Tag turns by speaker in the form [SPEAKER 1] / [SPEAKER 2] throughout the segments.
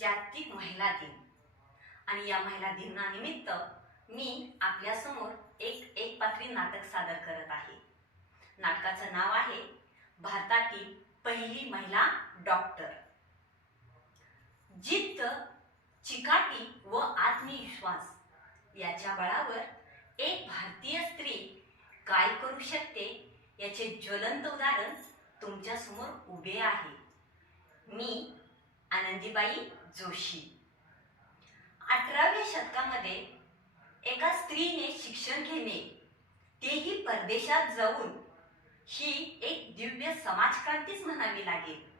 [SPEAKER 1] जागतिक महिला दिन. आणि या महिला दिनानिमित्त मी आपल्यासमोर एक एक पात्री नाटक सादर करत आहे. नाटकाचं नाव आहे भारतातील पहिली महिला डॉक्टर. जिद्द चिकाटी व आत्मविश्वास याच्या बळावर एक भारतीय स्त्री काय करू शकते याचे ज्वलंत उदाहरण तुमच्यासमोर उभे आहे. मी आनंदीबाई जोशी. अठराव्या शतकामध्ये एका स्त्रीने शिक्षण घेणे तेही परदेशात जाऊन ही एक दिव्य समाजक्रांतीच म्हणावी लागेल.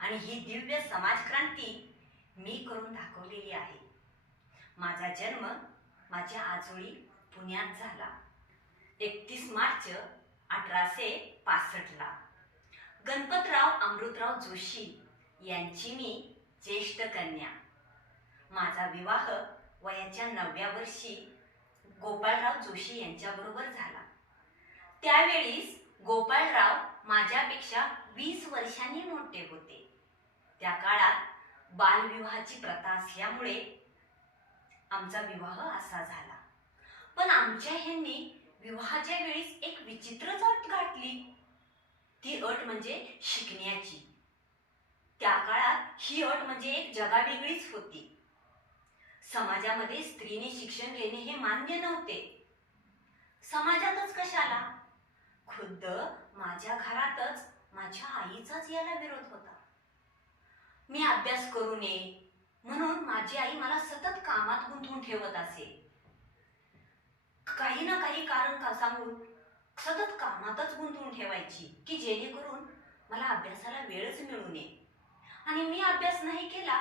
[SPEAKER 1] आणि ही दिव्य समाजक्रांती मी करून दाखवलेली आहे. माझा जन्म माझ्या आजोळी पुण्यात झाला. एकतीस मार्च अठराशे पासष्टला. गणपतराव अमृतराव जोशी यांची मी ज्येष्ठ कन्या. माझा विवाह वयाच्या नवव्या वर्षी गोपाळराव जोशी यांच्याबरोबर झाला. त्यावेळीस गोपाळराव माझ्यापेक्षा वीस वर्षांनी मोठे होते. त्या काळात बालविवाहाची प्रथा असल्यामुळे आमचा विवाह असा झाला. पण आमच्या ह्यांनी विवाहाच्या वेळीस एक विचित्रच अट गाठली ती अट म्हणजे शिकण्याची. त्या काळात ही अट म्हणजे एक जगावेगळीच होती. समाजामध्ये स्त्रीने शिक्षण घेणे हे मान्य नव्हते. समाजातच कशाला? खुद्द माझ्या घरातच माझ्या आईचाच याला विरोध होता. मी अभ्यास करू नये म्हणून माझी आई मला सतत कामात गुंतवून ठेवत असे. काही ना काही कारण का सांगून सतत कामातच गुंतवून ठेवायची की जेणेकरून मला अभ्यासाला वेळच मिळू नये. आणि मी अभ्यास नाही केला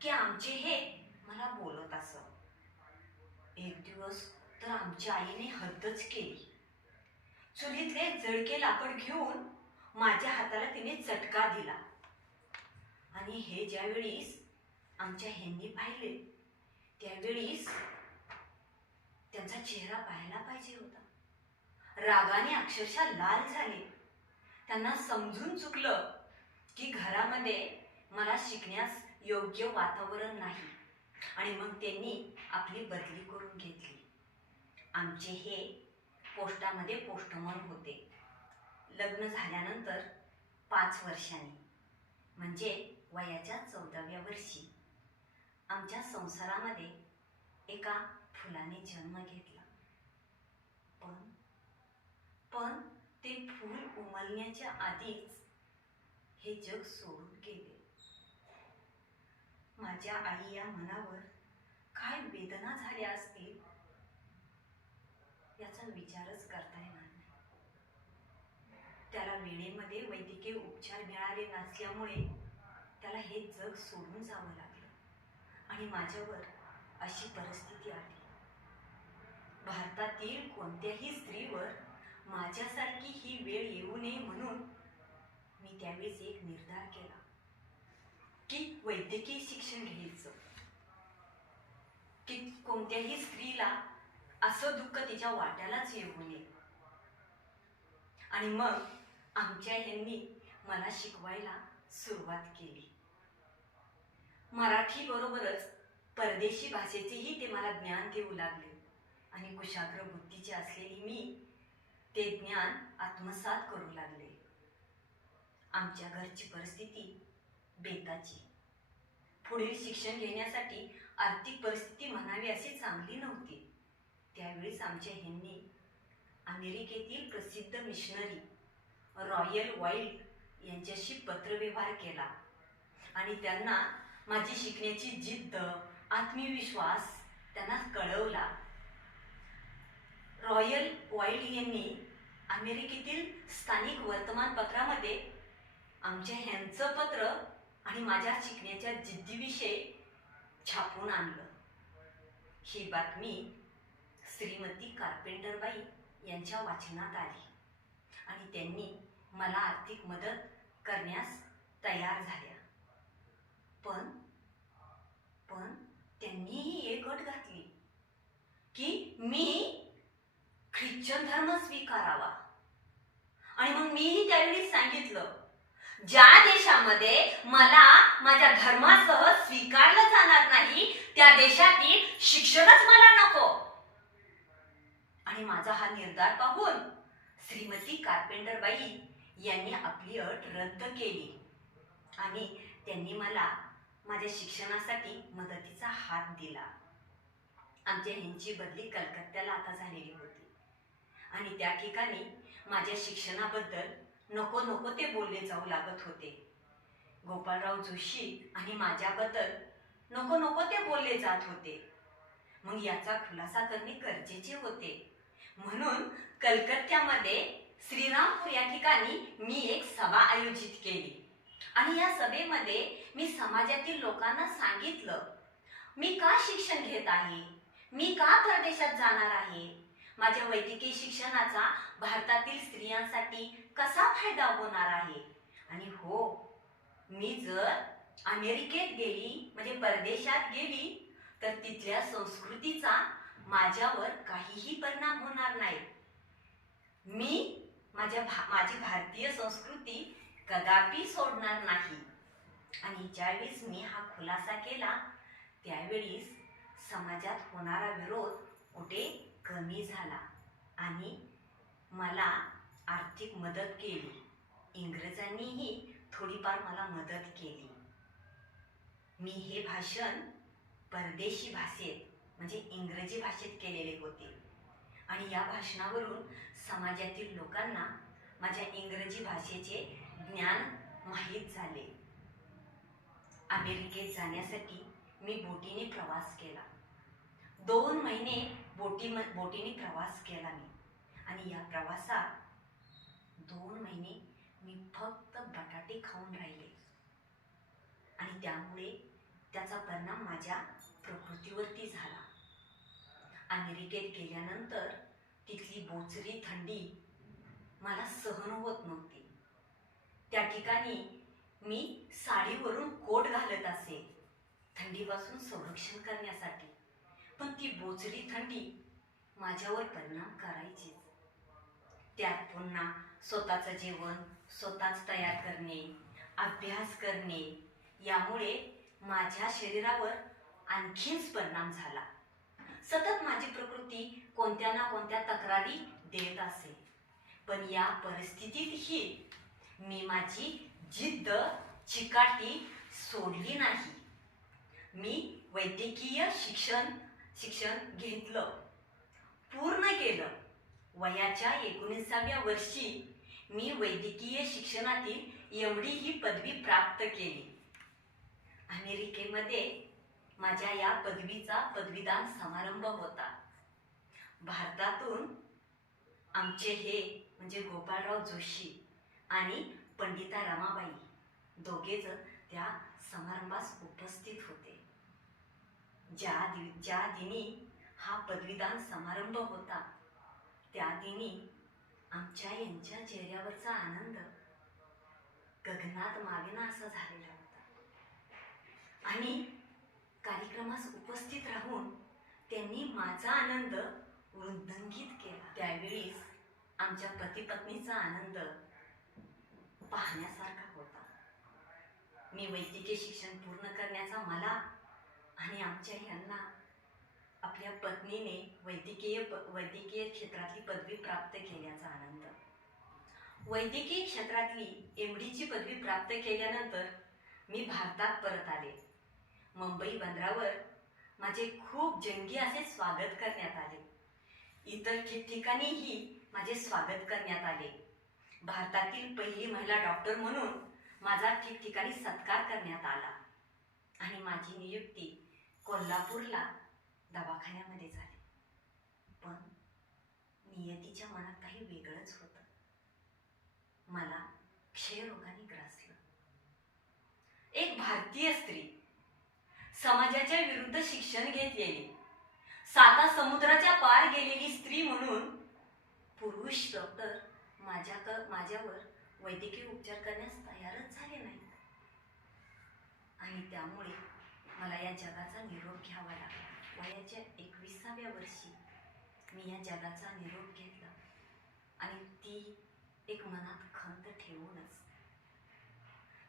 [SPEAKER 1] की आमचे हे मला बोलत असत एक दिवस तर आमच्या आईने हद्दच केली. चुलीतले जळके लाकड घेऊन माझ्या हाताला तिने चटका दिला. आणि हे ज्यावेळीस आमच्या ह्यांनी पाहिले त्यावेळीस त्यांचा चेहरा पाहायला पाहिजे होता. रागाने अक्षरशः लाल झाले. त्यांना समजून चुकलं की घरामध्ये मला शिकण्यास योग्य वातावरण नाही. आणि मग त्यांनी आपली बदली करून घेतली. आमचे हे पोस्टामध्ये पोस्टमन होते. लग्न झाल्यानंतर पाच वर्षांनी म्हणजे वयाच्या चौदाव्या वर्षी आमच्या संसारामध्ये एका फुलाने जन्म घेतला. पण पण ते फूल उमलण्याच्या आधीच हे जग सोडून गेले. माझ्या आई या मनावर काय वेदना झाल्या असतील? याचा विचारच करता येणार नाही. त्याला वेळेमध्ये वैद्यकीय उपचार मिळाले नसल्यामुळे त्याला हे जग सोडून जावं लागलं आणि माझ्यावर अशी परिस्थिती आली. भारतातील कोणत्याही स्त्रीवर माझ्यासारखी ही वेळ येऊ नये म्हणून मी त्यावेळेस एक निर्धार केला. की वैद्यकीय शिक्षण घ्यायचं. की कोणत्याही स्त्रीला असं दुःख तिच्या वाट्यालाच येऊ नये. आणि मग आमच्या यांनी मला शिकवायला सुरुवात केली. मराठी बरोबरच परदेशी भाषेचेही ते मला ज्ञान देऊ लागले. आणि कुशाग्र बुद्धीचे असलेली मी ते ज्ञान आत्मसात करू लागले. आमच्या घरची परिस्थिती बेताची. पुढील शिक्षण घेण्यासाठी आर्थिक परिस्थिती म्हणावी अशी चांगली नव्हती. त्यावेळेस आमच्या ह्यांनी अमेरिकेतील प्रसिद्ध मिशनरी रॉयल वाईल्ड यांच्याशी पत्रव्यवहार केला आणि त्यांना माझी शिकण्याची जिद्द आत्मविश्वास त्यांना कळवला. रॉयल वाईल्ड यांनी अमेरिकेतील स्थानिक वर्तमानपत्रामध्ये आमच्या ह्यांचं पत्र आणि माझ्या शिकण्याच्या जिद्दीविषयी छापून आणलं. ही बातमी श्रीमती कार्पेंटरबाई यांच्या वाचनात आली आणि त्यांनी मला आर्थिक मदत करण्यास तयार झाल्या. पण पण त्यांनीही एक अट घातली की मी ख्रिश्चन धर्म स्वीकारावा. आणि मग मीही त्यावेळी सांगितलं ज्या देशामध्ये मला माझ्या धर्मासह स्वीकारलं जाणार नाही त्या देशातील शिक्षणच मला नको. आणि माझा हा निर्धार पाहून श्रीमती कारपेंटरबाई यांनी आपली अट रद्द केली. आणि त्यांनी मला माझ्या शिक्षणासाठी मदतीचा हात दिला. आमच्या ह्यांची बदली कलकत्त्याला आता झालेली होती. आणि त्या ठिकाणी माझ्या शिक्षणाबद्दल नको नको ते बोलले जाऊ लागत होते. गोपाळराव जोशी आणि माझ्याबद्दल नको नको ते बोलले जात होते. मग याचा खुलासा करणे गरजेचे होते. म्हणून कलकत्त्यामध्ये श्रीरामपूर हो या ठिकाणी मी एक सभा आयोजित केली. आणि या सभेमध्ये मी समाजातील लोकांना सांगितलं मी का शिक्षण घेत आहे? मी का परदेशात जाणार आहे? माझ्या वैद्यकीय शिक्षणाचा भारतातील स्त्रियांसाठी कसा फायदा होणार आहे? आणि हो मी जर अमेरिकेत गेली म्हणजे परदेशात गेली तर तिथल्या संस्कृतीचा माझ्यावर काहीही परिणाम होणार नाही. मी माझ्या भा माझी भारतीय संस्कृती कदापि सोडणार नाही. आणि ज्यावेळेस मी हा खुलासा केला त्यावेळीस समाजात होणारा विरोध कुठे कमी झाला आणि मला आर्थिक मदत केली. इंग्रजांनीही थोडीफार मला मदत केली. मी हे भाषण परदेशी भाषेत म्हणजे इंग्रजी भाषेत केलेले होते. आणि या भाषणावरून समाजातील लोकांना माझ्या इंग्रजी भाषेचे ज्ञान माहीत झाले. अमेरिकेत जाण्यासाठी मी बोटीने प्रवास केला. दोन महिने बोटी बोटीने प्रवास केला मी. आणि या प्रवासात दोन महिने मी फक्त बटाटे खाऊन राहिले. आणि त्यामुळे त्याचा परिणाम माझ्या प्रकृतीवरती झाला. अमेरिकेत गेल्यानंतर तिथली बोचरी थंडी मला सहन होत नव्हती. त्या ठिकाणी मी साडीवरून कोट घालत असे थंडीपासून संरक्षण करण्यासाठी. बोचरी थंडी माझ्यावर परिणाम करायची त्यात पुन्हा स्वतःचं जेवण स्वतःच तयार करणे अभ्यास करणे यामुळे माझ्या शरीरावर आणखीनच परिणाम झाला. सतत माझी प्रकृती कोणत्या ना कोणत्या तक्रारी देत असे. पण या परिस्थितीतही मी माझी जिद्द चिकाटी सोडली नाही. मी वैद्यकीय शिक्षण शिक्षण घेतलं. पूर्ण केलं. वयाच्या एकोणीसाव्या वर्षी मी वैद्यकीय शिक्षणातील एवढी ही पदवी प्राप्त केली. अमेरिकेमध्ये माझ्या या पदवीचा पदवीदान समारंभ होता. भारतातून आमचे हे म्हणजे गोपाळराव जोशी आणि पंडिता रमाबाई दोघेच त्या समारंभास उपस्थित होते. ज्या दि ज्या दिनी हा पदवीदान समारंभ होता त्या दिनी आमच्या यांच्या चेहऱ्यावरचा आनंद गगनात मावेना असा झालेला होता. आणि कार्यक्रमास उपस्थित राहून त्यांनी माझा आनंद वृद्धंगित केला. त्यावेळीस आमच्या पती पत्नीचा आनंद पाहण्यासारखा होता. मी वैद्यकीय शिक्षण पूर्ण करण्याचा मला आणि आमच्या यांना आपल्या पत्नीने वैद्यकीय प वैद्यकीय क्षेत्रातली पदवी प्राप्त केल्याचा आनंद. वैद्यकीय क्षेत्रातली एम डीची पदवी प्राप्त केल्यानंतर मी भारतात परत आले. मुंबई बंदरावर माझे खूप जंगी असे स्वागत करण्यात आले. इतर ठिकठिकाणीही माझे स्वागत करण्यात आले. भारतातील पहिली महिला डॉक्टर म्हणून माझा ठिकठिकाणी सत्कार करण्यात आला. आणि माझी नियुक्ती कोल्हापूरला दवाखान्यामध्ये झाले. पण नियतीच्या मनात काही वेगळंच होतं. मला क्षयरोगाने ग्रासलं. एक भारतीय स्त्री समाजाच्या विरुद्ध शिक्षण घेतलेली साता समुद्राच्या पार गेलेली स्त्री म्हणून पुरुष डॉक्टर माझ्या माझ्यावर वैद्यकीय उपचार करण्यास तयारच झाले नाहीत. आणि त्यामुळे मला या जगाचा निरोप घ्यावा लागला. वयाच्या एकविसाव्या वर्षी मी या जगाचा निरोप घेतला. आणि ती एक मनात खंत ठेवूनच.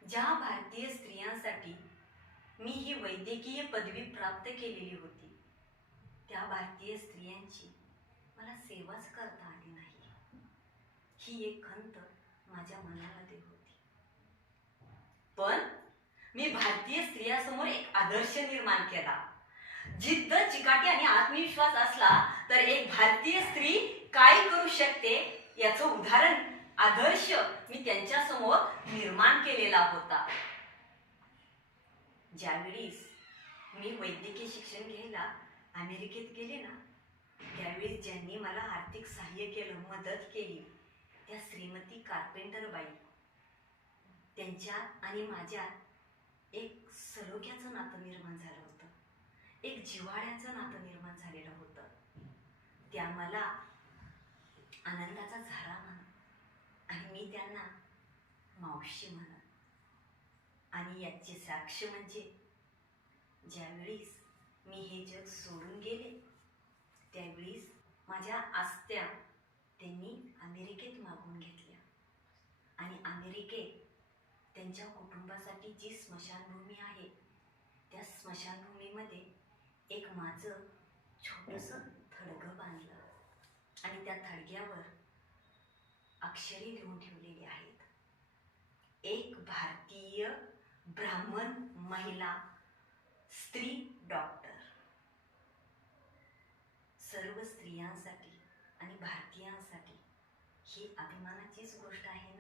[SPEAKER 1] ज्या भारतीय स्त्रियांसाठी मी ही वैद्यकीय पदवी प्राप्त केलेली होती त्या भारतीय स्त्रियांची मला सेवाच करता आली नाही. ही एक खंत माझ्या मनामध्ये होती. पण मी भारतीय स्त्रियांसमोर एक आदर्श निर्माण केला. जिद्द चिकाटी आणि आत्मविश्वास असला तर एक भारतीय स्त्री काय करू शकते याचं उदाहरण आदर्श मी त्यांच्यासमोर निर्माण केलेला होता. ज्यावेळीस मी वैद्यकीय शिक्षण घ्यायला अमेरिकेत गेले ना त्यावेळी ज्यांनी मला आर्थिक सहाय्य केलं मदत केली त्या श्रीमती कार्पेंटर बाई त्यांच्या आणि माझ्या एक सलोख्याचं नातं निर्माण झालं होतं. एक जिव्हाळ्याचं नातं निर्माण झालेलं होतं. त्या मला आनंदाचा झारा म्हणत आणि मी त्यांना मावशी म्हणत आणि याची साक्ष म्हणजे ज्यावेळीस मी हे जग सोडून गेले त्यावेळीस माझ्या आस्त्या त्यांनी अमेरिकेत मागून घेतल्या. आणि अमेरिकेत त्यांच्या कुटुंबासाठी जी स्मशानभूमी आहे त्या स्मशानभूमीमध्ये एक माझं छोटंसं थडगं बांधलं. आणि त्या थडग्यावर अक्षरे लिहून ठेवलेली आहेत. एक भारतीय ब्राह्मण महिला स्त्री डॉक्टर. सर्व स्त्रियांसाठी आणि भारतीयांसाठी ही अभिमानाचीच गोष्ट आहे ना?